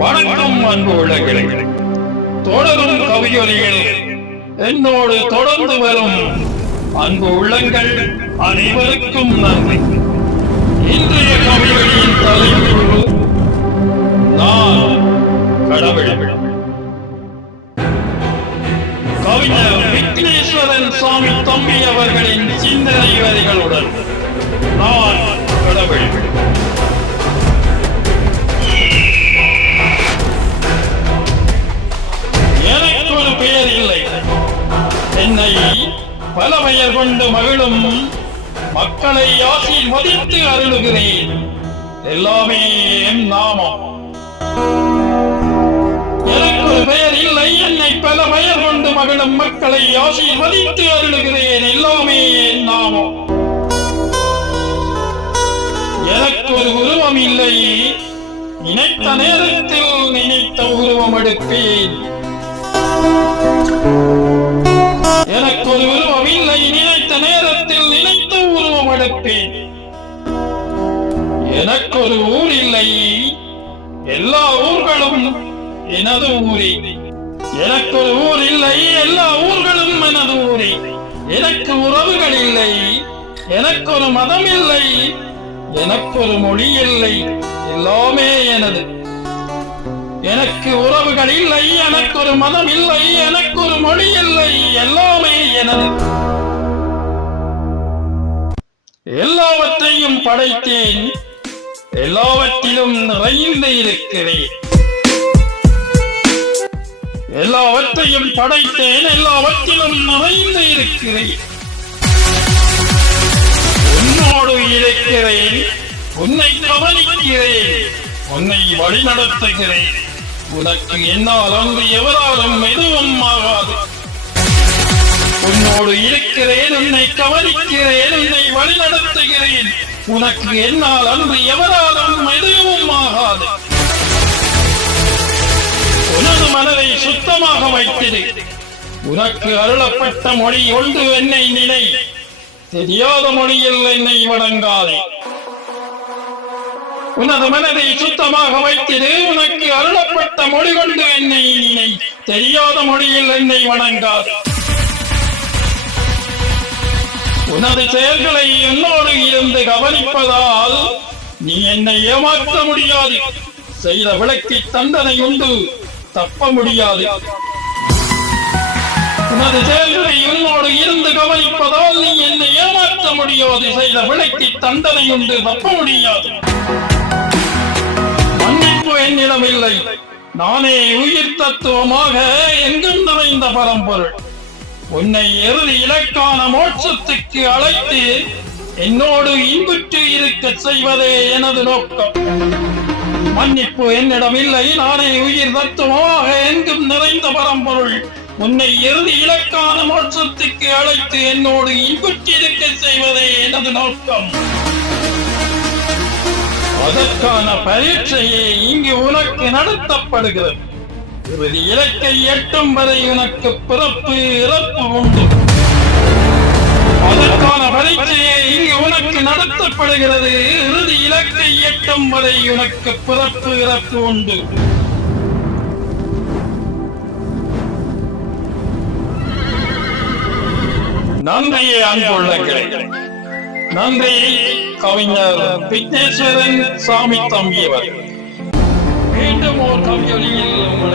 வணக்கம் அன்பு உள்ளங்களே, தொடரும் கவியொலிகள் என்னோடு தொடர்ந்து வரும் அன்பு உள்ளங்கள் அனைவருக்கும் நன்றி. இன்றைய கவியொலியின் தலைப்பு நான் கடவுள். கவிஞர் விக்னேஸ்வரன் சாமி தம்பி அவர்களின் சிந்தனை வரிகளுடன் நான் கடவுள். எனக்கு ஒரு பெயர் இல்லை, என்னை பல பெயர் கொண்டு மகிழும் மக்களை ஆசீர்வதித்து அருளுகிறேன். எல்லாமே என் நாமம். எனக்கு ஒரு பெயர் இல்லை, என்னை பல பெயர் கொண்டு மகிழும் மக்களை ஆசீர்வதித்து அருளுகிறேன். எல்லாமே என் நாமம். எனக்கு ஒரு உருவம் இல்லை, நினைத்த நேரத்தில் நினைத்த உருவம் எடுப்பேன். எனக்கு ஒரு உருவம் இல்லை, நினைத்த நேரத்தில் நினைத்த உருவம் எடுப்பேன். எனக்கு ஒரு ஊர் இல்லை, எல்லா ஊர்களும் எனது ஊரே. எனக்கு ஒரு ஊர் இல்லை, எல்லா ஊர்களும் எனது ஊரே. எனக்கு உறவுகள் இல்லை, எனக்கு ஒரு மதம் இல்லை, எனக்கு ஒரு மொழி இல்லை, எல்லாமே எனது. எனக்கு உறவுகள் இல்லை, எனக்கு ஒரு மதம் இல்லை, எனக்கு ஒரு மொழி இல்லை, எல்லாமே எனது. எல்லாவற்றையும் படைத்தேன், எல்லாவற்றிலும் நிறைந்து இருக்கிறேன். எல்லாவற்றையும் படைத்தேன், எல்லாவற்றிலும் நிறைந்து இருக்கிறேன். உன்னோடு இருக்கிறேன், உன்னை கவனிக்கிறேன், உன்னை வழி நடத்துகிறேன். உனக்கு என்னால் அங்கு எவராலும் எதுவும் ஆகாது. உன்னோடு இருக்கிறேன், உன்னை கவனிக்கிறேன், உன்னை வழி நடத்துகிறேன். உனக்கு என்னால் அங்கு எவராலும் எதுவும் ஆகாது. உனது மனதை சுத்தமாக வைத்திரு. உனக்கு அருளப்பட்ட மொழி ஒன்று என்னை நினை. தெரியாத மொழியில் என்னை வணங்காதே. உனது மனதை சுத்தமாக வைத்திரு. உனக்கு அருளப்பட்ட மொழி கொண்டு என்னை நினை. தெரியாத மொழியில் என்னை வணங்காதே. உனது செயல்களை என்னோடு இருந்து கவனிப்பதால் நீ என்னை ஏமாற்ற முடியாது. செய்த விளக்கி தண்டனை உண்டு, தப்ப முடியாது. உனது செயல்களை என்னோடு இருந்து கவனிப்பதால் நீ என்னை ஏமாற்ற முடியாது. செய்த விளக்கி தண்டனை உண்டு, தப்ப முடியாது. மன்னிப்பு என்னிடம் இல்லை, நானே உயிர் தத்துவமாக எங்கும் நிறைந்த பரம்பொருள். உன்னை இறுதி இலக்கான மோட்சத்துக்கு அழைத்து என்னோடு இன்புற்று இருக்க செய்வதே எனது நோக்கம். மன்னிப்பு என்னிடம் இல்லை, நானே உயிர் தத்துவமாக எங்கும் நிறைந்த பரம்பொருள். உன்னை இறுதி இலக்கான மோட்சத்துக்கு அழைத்து என்னோடு இன்புற்று இருக்க செய்வதே எனது நோக்கம். அதற்கான பரீட்சையே இங்கு உனக்கு நடத்தப்படுகிறது. இறுதி இலக்கை எட்டும் வரை உனக்கு பிறப்பு இறப்பு உண்டு. அதற்கான பரீட்சையே இங்கு உனக்கு நடத்தப்படுகிறது. இறுதி இலக்கை எட்டும் வரை உனக்கு பிறப்பு இறப்பு உண்டு. நன்றியே அன்புள்ளங்களே. நன்றி கவிஞர் விக்னேஸ்வரன் சாமி தம்பியவர். மீண்டும் ஒரு கவியொலியில்